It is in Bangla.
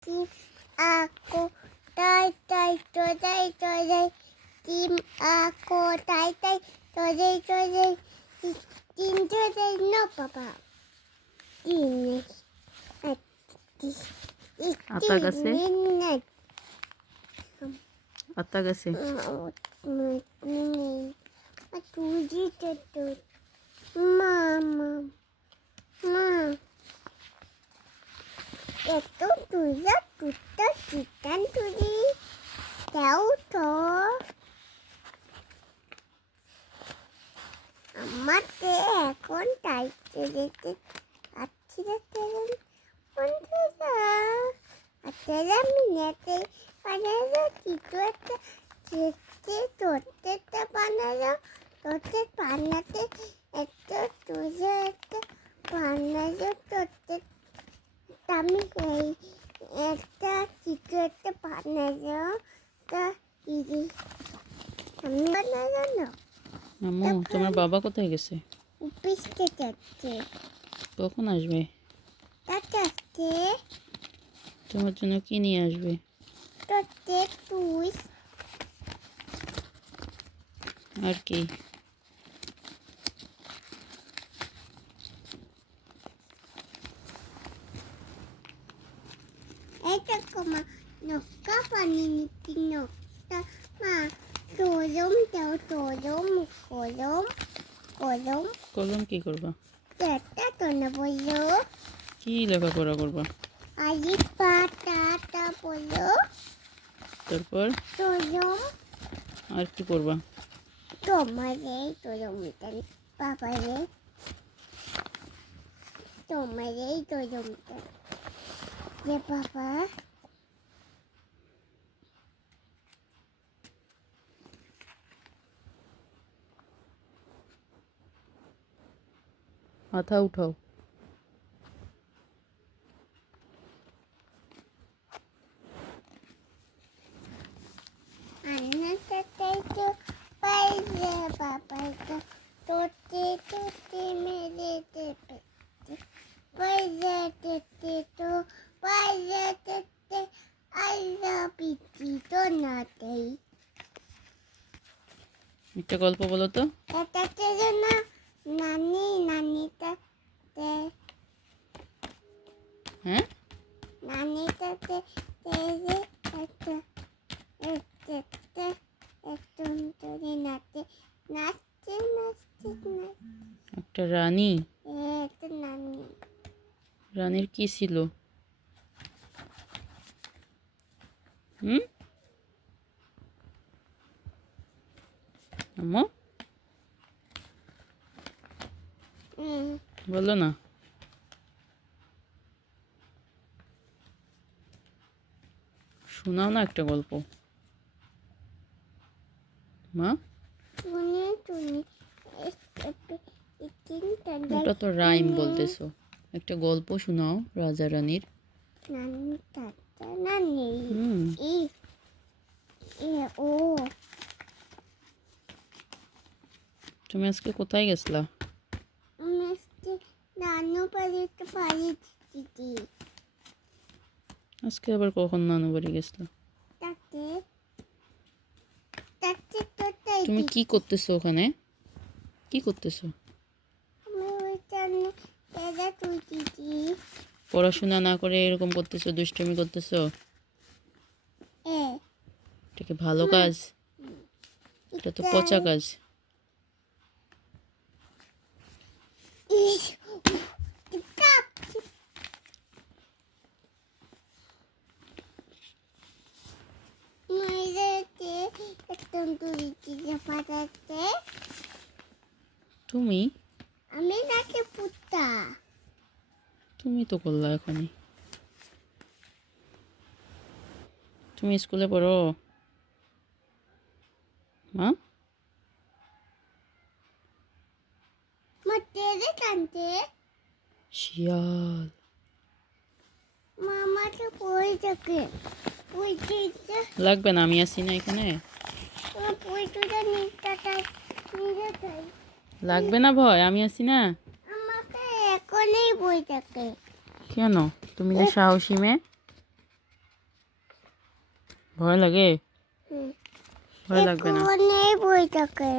Tim ako tay tay today today. Tim ako tay tay today today. Tim today no papa. Tim আতা গাছে আতা গাছে Mama, ma, itu tujuh kita chicken tadi, tahu toh? Amat deh, kon tight jadi aci deh terus, kon terus, aci minete, pada itu ada cici tote pada tote panate, itu tujuh panate tote. Kami একটা চিত্র একটা বানালো তা দিদি আমি বানালো না আম্মু তোমার বাবা কোথায় গেছে? অফিসে যাচ্ছে। কখন আসবে? তাতে আসছে তোমার জন্য কি নিয়ে আসবে? তোতে তুই আর কি? এটা কমা নৌকা পানি নিচ্ছি নৌকা মা কলম দাও কলম কলম কলম কলম কি করবা? এটা তো না বললো কি লেখাপড়া করবা? আলি পাতা বললো তারপর কলম আর কি করবা? তোমারে কলমটা বাবারে তোমারে কলমটা যে বাবা মাথা উঠাও। আন্নাটাই তো পাইলে বাবা তোতে তোতে মেরে দেবে পাইলে তেতে তো পাইলে তেতে আল্লাহ পিটি তো নাতেই একটা গল্প বলো তো। এটাতে না নানি নানিটাতে হ্যাঁ নানিটাতে তেরে একটা একটা একটু ধরে নাচতে নাচতে নাচতে নাচতে একটা রানী। এটা নানি রানীর কি ছিল? হুম আম্মু বলো না। শোনাও না একটা গল্প মা। শুনে শুনে ওটা তো রাইম বলতেছো, একটা গল্প শোনাও রাজা রানীর। নানি তাতা নানি হুম ই এ ও তুমি আজকে কোথায় গেছলা? মিষ্টি নানু বাড়িতে পারি দিদি আজকে আবার কখন নানু বাড়ি গেছলা? তাতে তাতে তোটাই তুমি কি করতেছো ওখানে? কি করতেছো? আমি ওইখানে দাদা তুই দিদি পড়াশোনা না করে এরকম করতেছো, দুষ্টুমি করতেছো? এ এটা কি ভালো কাজ? এটা তো পচা কাজ। ইস কাপ মেরেতে একদম তুই দিদি পাঠাতে তুমি আমি তাকে পুত্তা তুমি তো করলা এখনই। তুমি স্কুলে পড়ো মা? মতেরে কানতে শিয়াল। মামাকে পড়ে থাকে ওই দিতে লাগবে না, আমি আছি না এখানে। পয়সা নিতে নিতে চাই লাগবে না ভয়, আমি আছি না। আমাকে এখনই বই থাকে কেন? তুমি না সাহসী মেয়ে। ভয় লাগে? হুম। ভয় লাগবে না। অনেক বই থাকে।